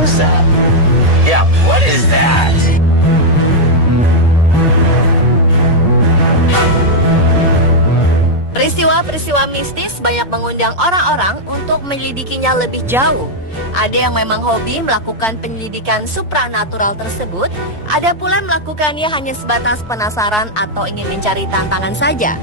was that? Yeah, what is that? Peristiwa-peristiwa mistis banyak mengundang orang-orang untuk menyelidikinya lebih jauh. Ada yang memang hobi melakukan penyelidikan supranatural tersebut, ada pula yang melakukannya hanya sebatas penasaran atau ingin mencari tantangan saja.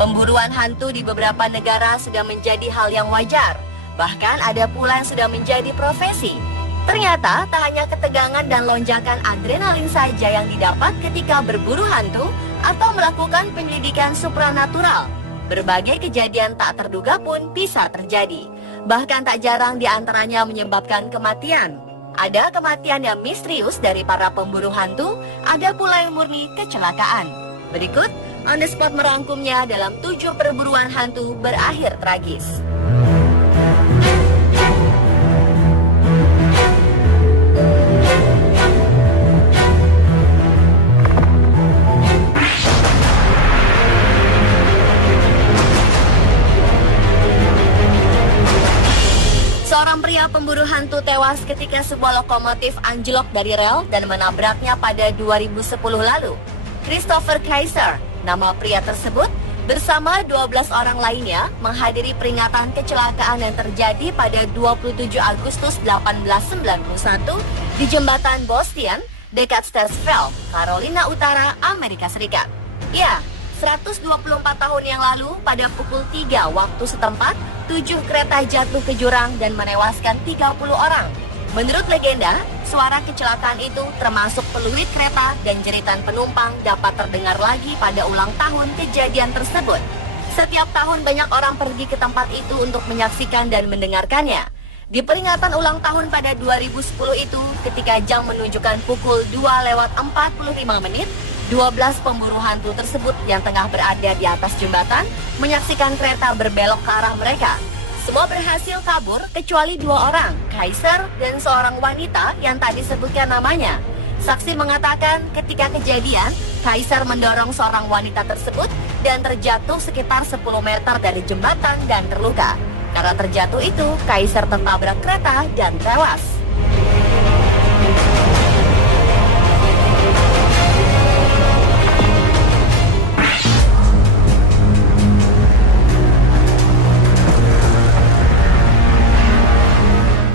Pemburuan hantu di beberapa negara sudah menjadi hal yang wajar, bahkan ada pula yang sudah menjadi profesi. Ternyata tak hanya ketegangan dan lonjakan adrenalin saja yang didapat ketika berburu hantu atau melakukan penyelidikan supranatural. Berbagai kejadian tak terduga pun bisa terjadi. Bahkan tak jarang di antaranya menyebabkan kematian. Ada kematian yang misterius dari para pemburu hantu, ada pula yang murni kecelakaan. Berikut, On The Spot merangkumnya dalam 7 perburuan hantu berakhir tragis. Seorang pria pemburu hantu tewas ketika sebuah lokomotif anjlok dari rel dan menabraknya pada 2010 lalu. Christopher Kaiser, nama pria tersebut, bersama 12 orang lainnya menghadiri peringatan kecelakaan yang terjadi pada 27 Agustus 1891 di jembatan Bostian dekat Stetsville, Carolina Utara, Amerika Serikat. Ya, 124 tahun yang lalu pada pukul 3 waktu setempat, 7 kereta jatuh ke jurang dan menewaskan 30 orang. Menurut legenda, suara kecelakaan itu termasuk peluit kereta dan jeritan penumpang dapat terdengar lagi pada ulang tahun kejadian tersebut. Setiap tahun banyak orang pergi ke tempat itu untuk menyaksikan dan mendengarkannya. Di peringatan ulang tahun pada 2010 itu, ketika jam menunjukkan pukul 2:45, 12 pemburu hantu tersebut yang tengah berada di atas jembatan menyaksikan kereta berbelok ke arah mereka. Semua berhasil kabur kecuali 2 orang, Kaiser dan seorang wanita yang tadi disebutkan namanya. Saksi mengatakan ketika kejadian, Kaiser mendorong seorang wanita tersebut dan terjatuh sekitar 10 meter dari jembatan dan terluka. Karena terjatuh itu, Kaiser tertabrak kereta dan tewas.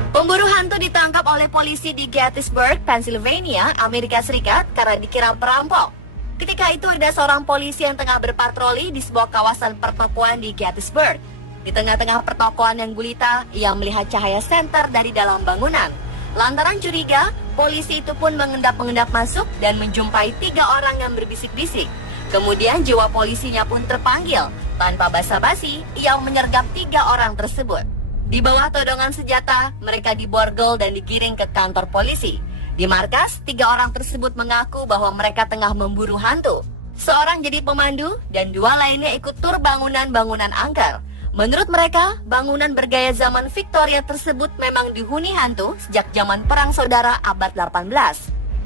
Pemburu hantu ditangkap oleh polisi di Gettysburg, Pennsylvania, Amerika Serikat karena dikira perampok. Ketika itu ada seorang polisi yang tengah berpatroli di sebuah kawasan pertokoan di Gettysburg. Di tengah-tengah pertokoan yang gulita, ia melihat cahaya senter dari dalam bangunan. Lantaran curiga, polisi itu pun mengendap-mengendap masuk dan menjumpai 3 orang yang berbisik-bisik. Kemudian jiwa polisinya pun terpanggil. Tanpa basa-basi, ia menyergap 3 orang tersebut. Di bawah todongan senjata, mereka diborgol dan digiring ke kantor polisi. Di markas, 3 orang tersebut mengaku bahwa mereka tengah memburu hantu. Seorang jadi pemandu dan 2 lainnya ikut tur bangunan-bangunan angker. Menurut mereka, bangunan bergaya zaman Victoria tersebut memang dihuni hantu sejak zaman Perang Saudara abad 18.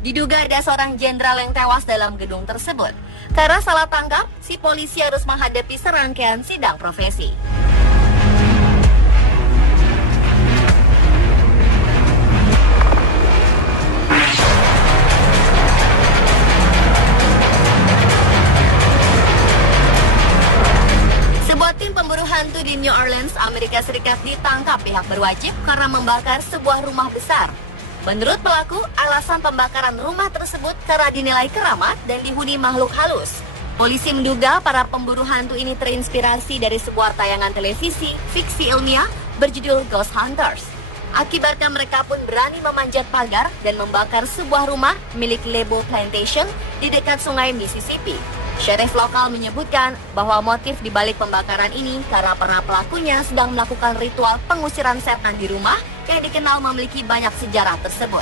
Diduga ada seorang jenderal yang tewas dalam gedung tersebut. Karena salah tangkap, si polisi harus menghadapi serangkaian sidang profesi. Tim pemburu hantu di New Orleans, Amerika Serikat ditangkap pihak berwajib karena membakar sebuah rumah besar. Menurut pelaku, alasan pembakaran rumah tersebut karena dinilai keramat dan dihuni makhluk halus. Polisi menduga para pemburu hantu ini terinspirasi dari sebuah tayangan televisi fiksi ilmiah berjudul Ghost Hunters. Akibatnya mereka pun berani memanjat pagar dan membakar sebuah rumah milik Lebo Plantation di dekat sungai Mississippi. Sheriff lokal menyebutkan bahwa motif di balik pembakaran ini karena para pelakunya sedang melakukan ritual pengusiran setan di rumah yang dikenal memiliki banyak sejarah tersebut.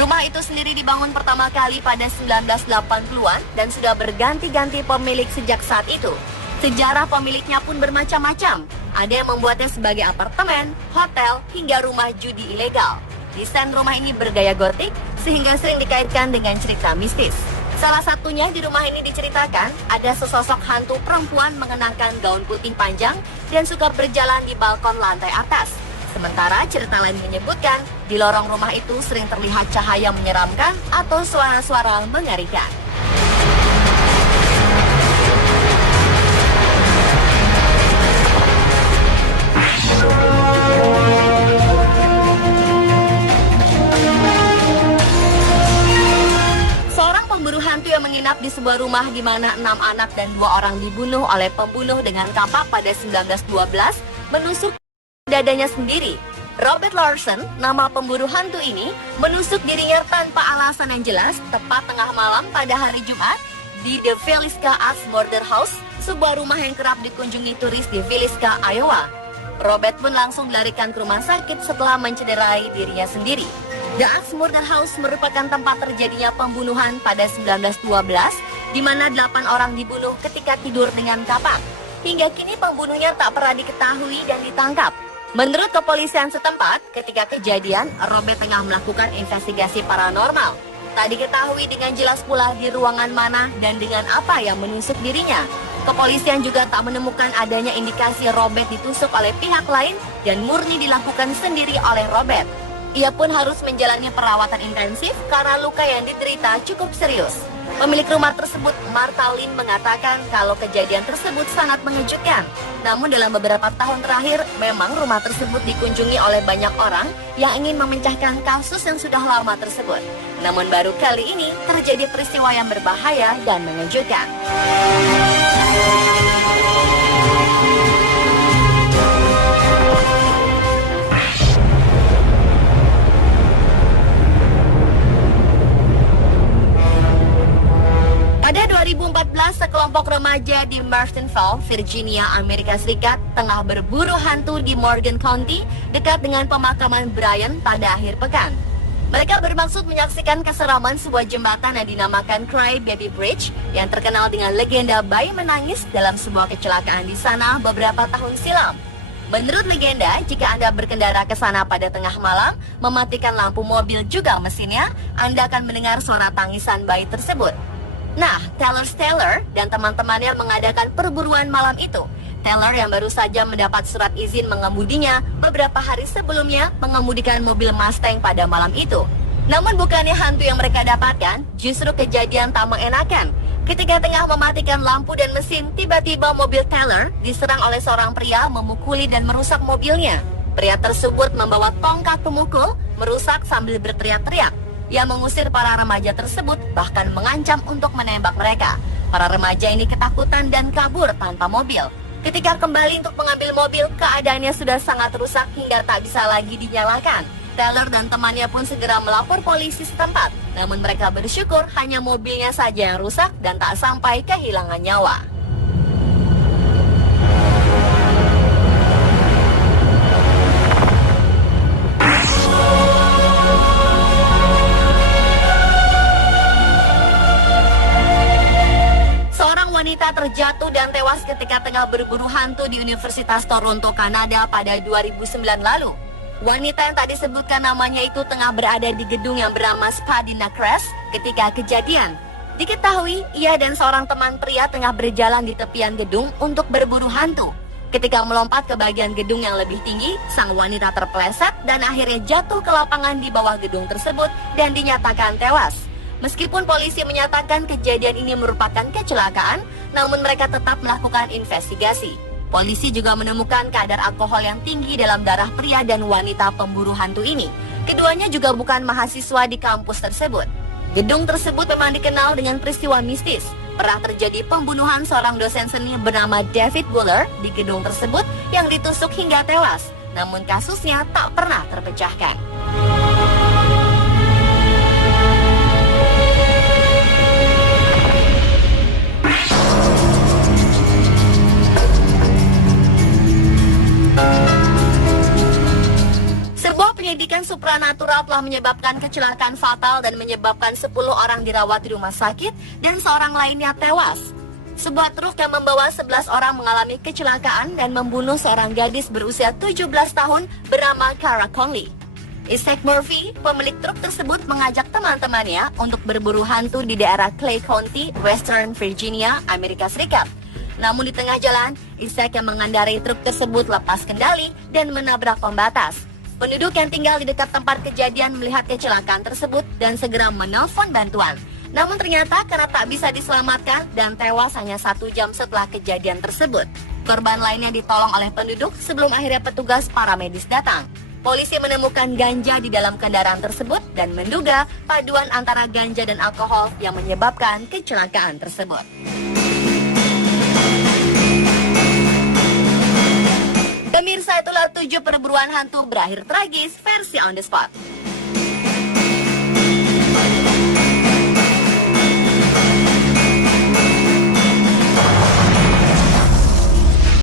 Rumah itu sendiri dibangun pertama kali pada 1980-an dan sudah berganti-ganti pemilik sejak saat itu. Sejarah pemiliknya pun bermacam-macam. Ada yang membuatnya sebagai apartemen, hotel, hingga rumah judi ilegal. Desain rumah ini bergaya gotik sehingga sering dikaitkan dengan cerita mistis. Salah satunya di rumah ini diceritakan ada sesosok hantu perempuan mengenakan gaun putih panjang dan suka berjalan di balkon lantai atas. Sementara cerita lain menyebutkan, di lorong rumah itu sering terlihat cahaya menyeramkan atau suara-suara mengerikan. Seorang pemburu hantu yang menginap di sebuah rumah di mana 6 anak dan 2 orang dibunuh oleh pembunuh dengan kapak pada 1912 menusuk dadanya sendiri. Robert Larson, nama pemburu hantu ini, menusuk dirinya tanpa alasan yang jelas tepat tengah malam pada hari Jumat di The Villisca Axe Murder House, sebuah rumah yang kerap dikunjungi turis di Villisca, Iowa. Robert pun langsung dilarikan ke rumah sakit setelah mencederai dirinya sendiri. The Axe Murder House merupakan tempat terjadinya pembunuhan pada 1912, di mana 8 orang dibunuh ketika tidur dengan kapak. Hingga kini pembunuhnya tak pernah diketahui dan ditangkap. Menurut kepolisian setempat, ketika kejadian, Robert tengah melakukan investigasi paranormal. Tak diketahui dengan jelas pula di ruangan mana dan dengan apa yang menusuk dirinya. Kepolisian juga tak menemukan adanya indikasi Robert ditusuk oleh pihak lain dan murni dilakukan sendiri oleh Robert. Ia pun harus menjalani perawatan intensif karena luka yang diderita cukup serius. Pemilik rumah tersebut, Martha Lynn, mengatakan kalau kejadian tersebut sangat mengejutkan. Namun dalam beberapa tahun terakhir, memang rumah tersebut dikunjungi oleh banyak orang yang ingin memecahkan kasus yang sudah lama tersebut. Namun baru kali ini terjadi peristiwa yang berbahaya dan mengejutkan. Pada 2014, sekelompok remaja di Martinsville, Virginia, Amerika Serikat tengah berburu hantu di Morgan County dekat dengan pemakaman Brian pada akhir pekan. Mereka bermaksud menyaksikan keseraman sebuah jembatan yang dinamakan Cry Baby Bridge yang terkenal dengan legenda bayi menangis dalam sebuah kecelakaan di sana beberapa tahun silam. Menurut legenda, jika Anda berkendara ke sana pada tengah malam, mematikan lampu mobil juga mesinnya, Anda akan mendengar suara tangisan bayi tersebut. Nah, Taylor dan teman-temannya mengadakan perburuan malam itu. Taylor yang baru saja mendapat surat izin mengemudinya beberapa hari sebelumnya mengemudikan mobil Mustang pada malam itu. Namun bukannya hantu yang mereka dapatkan, justru kejadian tak mengenakan. Ketika tengah mematikan lampu dan mesin, tiba-tiba mobil Taylor diserang oleh seorang pria memukuli dan merusak mobilnya. Pria tersebut membawa tongkat pemukul, merusak sambil berteriak-teriak. Ia mengusir para remaja tersebut, bahkan mengancam untuk menembak mereka. Para remaja ini ketakutan dan kabur tanpa mobil. Ketika kembali untuk mengambil mobil, keadaannya sudah sangat rusak hingga tak bisa lagi dinyalakan. Taylor dan temannya pun segera melapor polisi setempat. Namun mereka bersyukur hanya mobilnya saja yang rusak dan tak sampai kehilangan nyawa. Wanita terjatuh dan tewas ketika tengah berburu hantu di Universitas Toronto, Kanada pada 2009 lalu. Wanita yang tak disebutkan namanya itu tengah berada di gedung yang bernama Spadina Crest ketika kejadian. Diketahui, ia dan seorang teman pria tengah berjalan di tepian gedung untuk berburu hantu. Ketika melompat ke bagian gedung yang lebih tinggi, sang wanita terpeleset dan akhirnya jatuh ke lapangan di bawah gedung tersebut dan dinyatakan tewas. Meskipun polisi menyatakan kejadian ini merupakan kecelakaan, namun mereka tetap melakukan investigasi. Polisi juga menemukan kadar alkohol yang tinggi dalam darah pria dan wanita pemburu hantu ini. Keduanya juga bukan mahasiswa di kampus tersebut. Gedung tersebut memang dikenal dengan peristiwa mistis. Pernah terjadi pembunuhan seorang dosen seni bernama David Buller di gedung tersebut yang ditusuk hingga tewas. Namun kasusnya tak pernah terpecahkan. Sebuah penyelidikan supranatural telah menyebabkan kecelakaan fatal dan menyebabkan 10 orang dirawat di rumah sakit dan seorang lainnya tewas. Sebuah truk yang membawa 11 orang mengalami kecelakaan dan membunuh seorang gadis berusia 17 tahun bernama Cara Conley. Isaac Murphy, pemilik truk tersebut, mengajak teman-temannya untuk berburu hantu di daerah Clay County, Western Virginia, Amerika Serikat. Namun di tengah jalan, Ishak yang mengendarai truk tersebut lepas kendali dan menabrak pembatas. Penduduk yang tinggal di dekat tempat kejadian melihat kecelakaan tersebut dan segera menelpon bantuan. Namun ternyata karena tak bisa diselamatkan dan tewas hanya 1 jam setelah kejadian tersebut. Korban lainnya ditolong oleh penduduk sebelum akhirnya petugas paramedis datang. Polisi menemukan ganja di dalam kendaraan tersebut dan menduga paduan antara ganja dan alkohol yang menyebabkan kecelakaan tersebut. Pemirsa, itulah 7 perburuan hantu berakhir tragis versi On The Spot.